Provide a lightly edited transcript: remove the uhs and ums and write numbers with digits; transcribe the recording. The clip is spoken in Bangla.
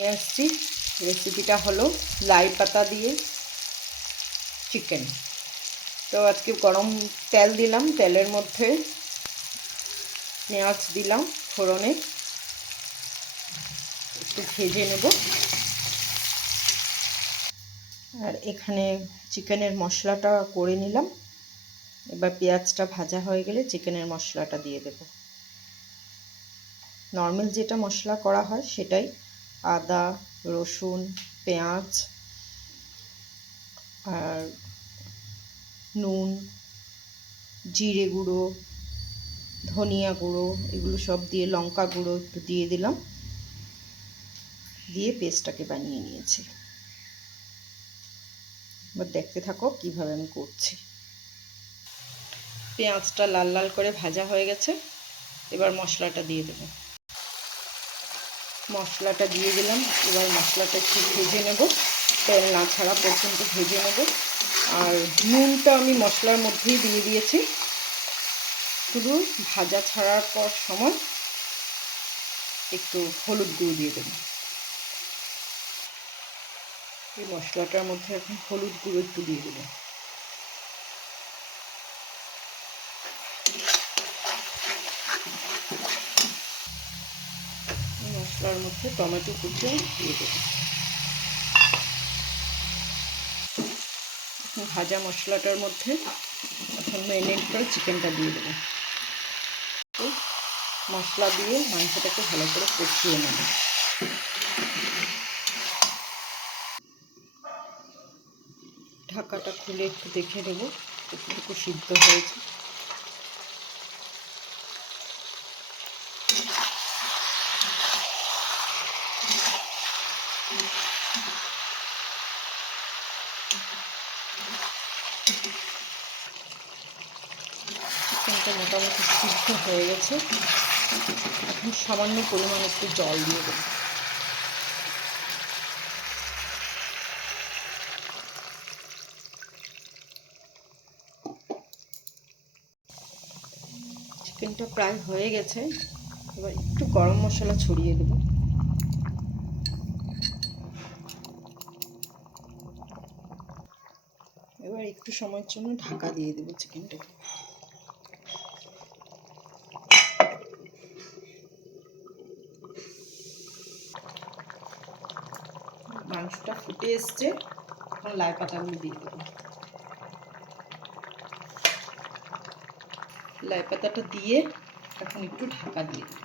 নিয়ে আসছি। রেসিপিটা হলো লাই পাতা দিয়ে চিকেন। তো আজকে গরম তেল দিলাম, তেলের মধ্যে পেঁয়াজ দিলাম ফোড়নে, একটু ভেজে নেব। আর এখানে চিকেনের মশলাটা করে নিলাম। এবার পেঁয়াজটা ভাজা হয়ে গেলে চিকেনের মশলাটা দিয়ে দেব। নর্মাল যেটা মশলা করা হয় সেটাই, আদা রসুন পেঁয়াজ আর নুন জিরে গুঁড়ো ধনিয়া গুঁড়ো এগুলো সব দিয়ে, লঙ্কা গুঁড়ো একটু দিয়ে দিলাম, দিয়ে পেস্টটাকে বানিয়ে নিয়েছি। এবার দেখতে থাকো কিভাবে আমি করছি। পেঁয়াজটা লাল লাল করে ভাজা হয়ে গেছে, এবার মশলাটা দিয়ে দেব। মশলাটা দিয়ে দিলাম। এবার মশলাটা একটু ভেজে নেব, তেল না ছাড়া পর্যন্ত ভেজে নেব। আর নুনটা আমি মশলার মধ্যেই দিয়ে দিয়েছি, শুধু ভাজা ছাড়ার পর সময় একটু হলুদ গুঁড়ো দিয়ে দেব। এই মশলাটার মধ্যে এখন হলুদ গুঁড়ো একটু দিয়ে দেব। মশলার মধ্যে টমেটো কুচি দিয়ে দেব। ভাজা মশলাটার মধ্যে এখন ম্যারিনেট করে চিকেনটা দিয়ে দেব। মশলা দিয়ে মাংসটাকে ভালো করে কষিয়ে নেব। ঢাকাটা খুলে একটু দেখে নেব কতটুকু সিদ্ধ হয়েছে। চিকেনটা মোটামুটি সিদ্ধ হয়ে গেছে। এখন সামান্য পরিমাণ একটু জল দিয়ে দেব। চিকেনটা প্রায় হয়ে গেছে, এবার একটু গরম মশলা ছড়িয়ে দেব। এবার একটু সময়ের জন্য ঢাকা দিয়ে দেব চিকেনটাকে। মাংসটা ফুটে এসছে, এখন লাই পাতাগুলো দিয়ে দেবো। লাই পাতাটা দিয়ে এখন একটু ঢাকা দিয়ে দেবো।